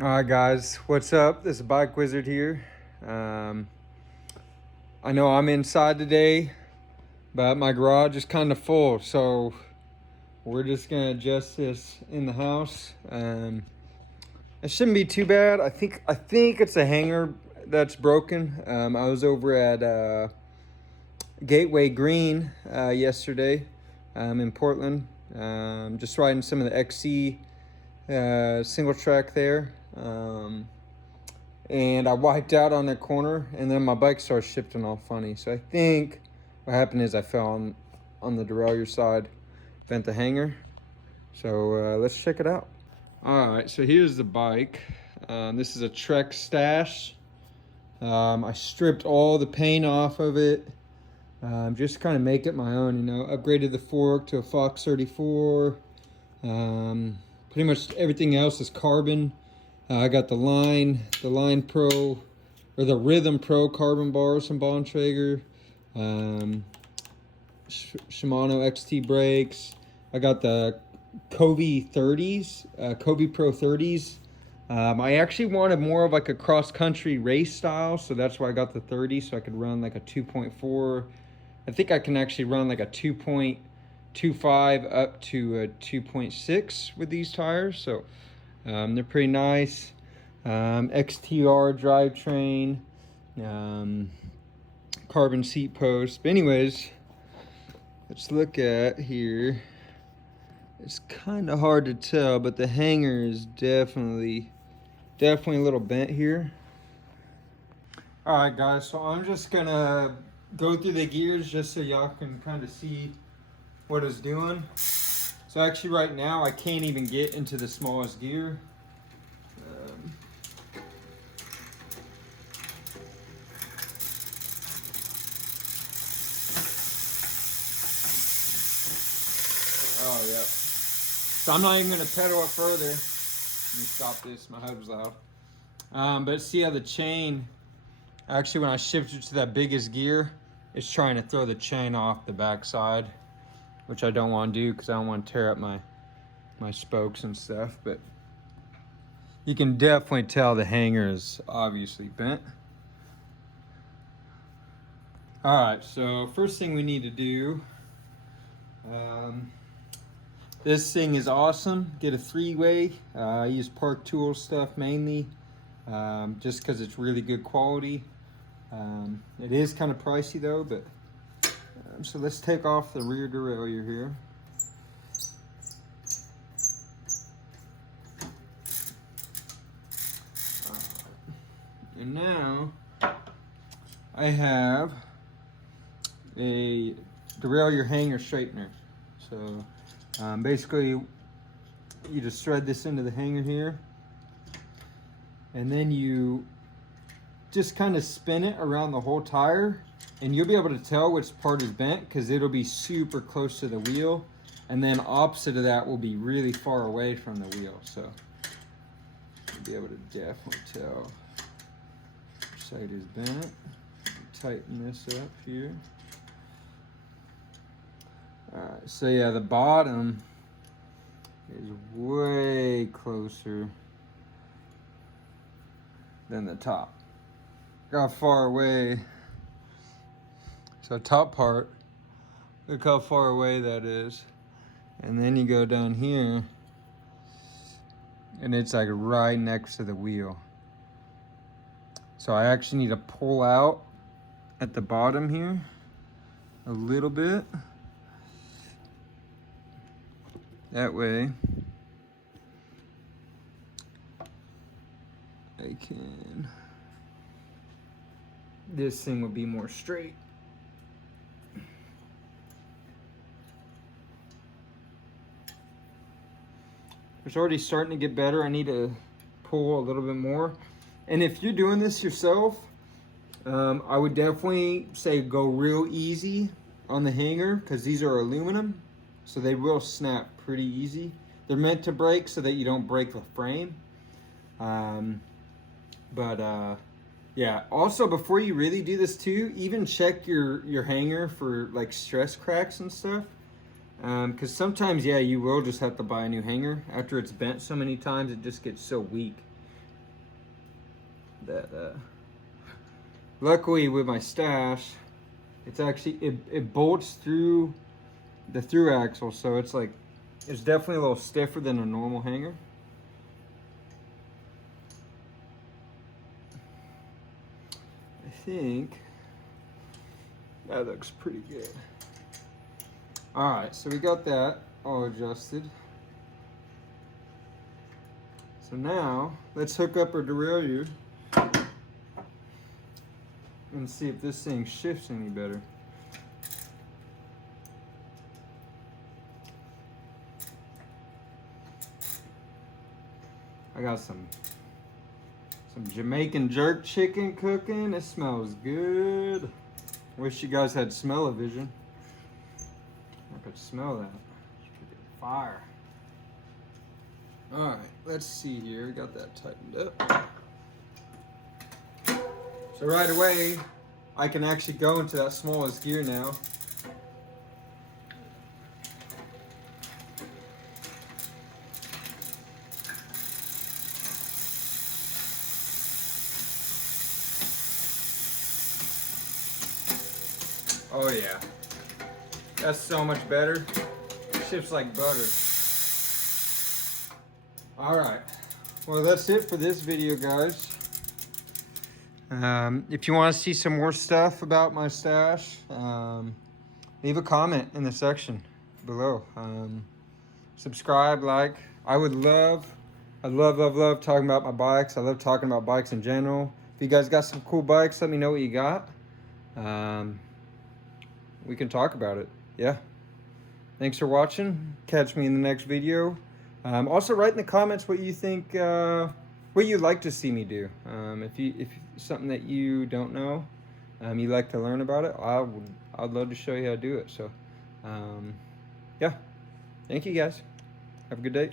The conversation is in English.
All right, guys, what's up? This is Bike Wizard here. Um, I know I'm inside today, but my garage is kind of full, so we're just gonna adjust this in the house. It shouldn't be too bad. I think it's a hanger that's broken. I was over at Gateway Green yesterday in Portland, just riding some of the XC single track there. And I wiped out on that corner, and then my bike started shifting all funny. So I think what happened is I fell on the derailleur side, bent the hanger. So let's check it out. All right, so here's the bike. This is a Trek Stache. I stripped all the paint off of it, just kind of make it my own. Upgraded the fork to a Fox 34. Pretty much everything else is carbon. I got the Line Pro, or the Rhythm Pro carbon bars from Bontrager. Shimano XT brakes. I got the Covey 30s, Covey Pro 30s. I actually wanted more of like a cross-country race style, so that's why I got the 30, so I could run like a 2.4. I think I can actually run like a 2.25 up to a 2.6 with these tires, so they're pretty nice. XTR drivetrain, carbon seat post. But anyways, let's look at here. It's kind of hard to tell, but the hanger is definitely a little bent here. All right, guys, so I'm just gonna go through the gears just so y'all can kind of see what it's doing. So actually right now I can't even get into the smallest gear. Oh, yeah. So I'm not even gonna pedal it further. Let me stop this, my hub's loud. But see how the chain, actually when I shifted to that biggest gear, it's trying to throw the chain off the backside, which I don't want to do because I don't want to tear up my spokes and stuff. But you can definitely tell the hanger is obviously bent. All right, so first thing we need to do, this thing is awesome. Get a 3-way. I use Park Tool stuff mainly, just because it's really good quality. It is kind of pricey though, but so let's take off the rear derailleur here. And now I have a derailleur hanger straightener. So basically you just thread this into the hanger here, and then you just kind of spin it around the whole tire, and you'll be able to tell which part is bent because it'll be super close to the wheel, and then opposite of that will be really far away from the wheel. So you'll be able to definitely tell which side is bent. Tighten this up here. Alright, so yeah, the bottom is way closer than the top. Look how far away. So top part, look how far away that is. And then you go down here, and it's like right next to the wheel. So I actually need to pull out at the bottom here a little bit. That way I can, this thing will be more straight. It's already starting to get better. I need to pull a little bit more. And if you're doing this yourself, I would definitely say go real easy on the hanger because these are aluminum, so they will snap pretty easy. They're meant to break so that you don't break the frame. Yeah, also before you really do this too, even check your hanger for like stress cracks and stuff. Because sometimes, yeah, you will just have to buy a new hanger. After it's bent so many times, it just gets so weak. that luckily with my Stache, it's actually it bolts through the through axle, so it's like it's definitely a little stiffer than a normal hanger. I think that looks pretty good. All right, so we got that all adjusted. So now let's hook up our derailleur and see if this thing shifts any better. I got some Jamaican jerk chicken cooking. It smells good. Wish you guys had smell-o-vision. I could smell that. It's pretty fire. All right, let's see here. We got that tightened up. So right away, I can actually go into that smallest gear now. Oh yeah, that's so much better. Shifts like butter. All right, well that's it for this video, guys. If you want to see some more stuff about my Stache, leave a comment in the section below. Subscribe, like. I'd love talking about my bikes. I love talking about bikes in general. If you guys got some cool bikes, let me know what you got. We can talk about it. Yeah. Thanks for watching. Catch me in the next video. Also write in the comments what you think, what you'd like to see me do. If something that you don't know, you'd like to learn about it, I'd love to show you how to do it. So, yeah. Thank you guys. Have a good day.